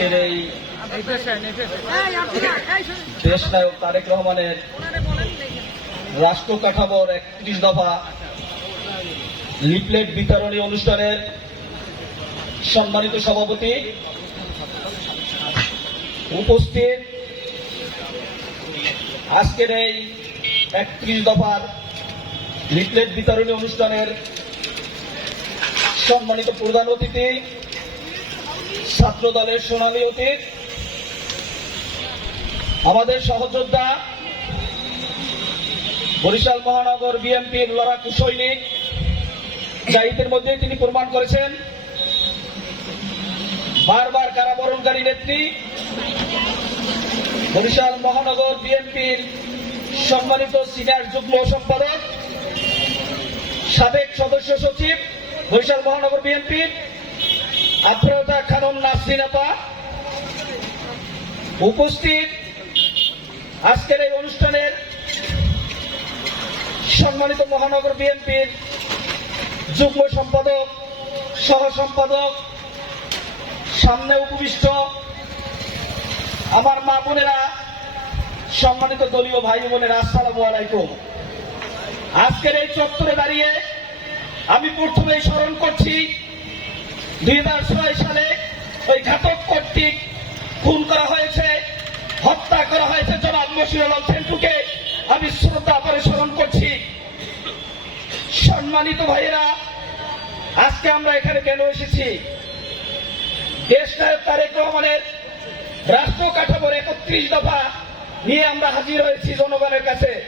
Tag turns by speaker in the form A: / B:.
A: আজকের এই দেশ নায়ক তারেক রহমানের রাষ্ট্র কাঠামোর একত্রিশ দফা লিফলেট বিতরণী অনুষ্ঠানের সম্মানিত সভাপতি উপস্থিত। আজকের এই একত্রিশ দফার লিফলেট বিতরণী অনুষ্ঠানের সম্মানিত প্রধান অতিথি ছাত্র দলের সোনালী অতীত, আমাদের সহযোদ্ধা বরিশাল মহানগর বিএনপির লড়াকু সৈনিক যা ইতিমধ্যে তিনি প্রমাণ করেছেন। বারবার কারাবরণকারী নেত্রী বরিশাল মহানগর বিএনপির সম্মানিত সিনিয়র যুগ্ম সম্পাদক, সাবেক সদস্য সচিব বরিশাল মহানগর বিএনপির আফরোজা খানম নাসরিন আপা উপস্থিত আজকের এই অনুষ্ঠানের সম্মানিত মহানগর বিএনপির যুগ্ম সম্পাদক, সহ সম্পাদক, সামনে উপবিষ্ট আমার মা বোনেরা, সম্মানিত দলীয় ভাই বোনেরা, আসসালামু আলাইকুম। আজকের এই চত্বরে দাঁড়িয়ে আমি প্রথমেই স্মরণ করছি দুই হাজার ছয় সালে ওই ঘাতক কর্তৃক খুন করা হয়েছে, হত্যা করা হয়েছে জনাব মশিউল আলম সেন্টুকে আমি শ্রদ্ধা করে স্মরণ করছি। সম্মানিত ভাইয়েরা, আজকে আমরা এখানে কেন এসেছি? দেশ নায়ক তারেক রহমানের রাষ্ট্র কাঠামোর একত্রিশ দফা নিয়ে আমরা হাজির হয়েছি জনগণের কাছে।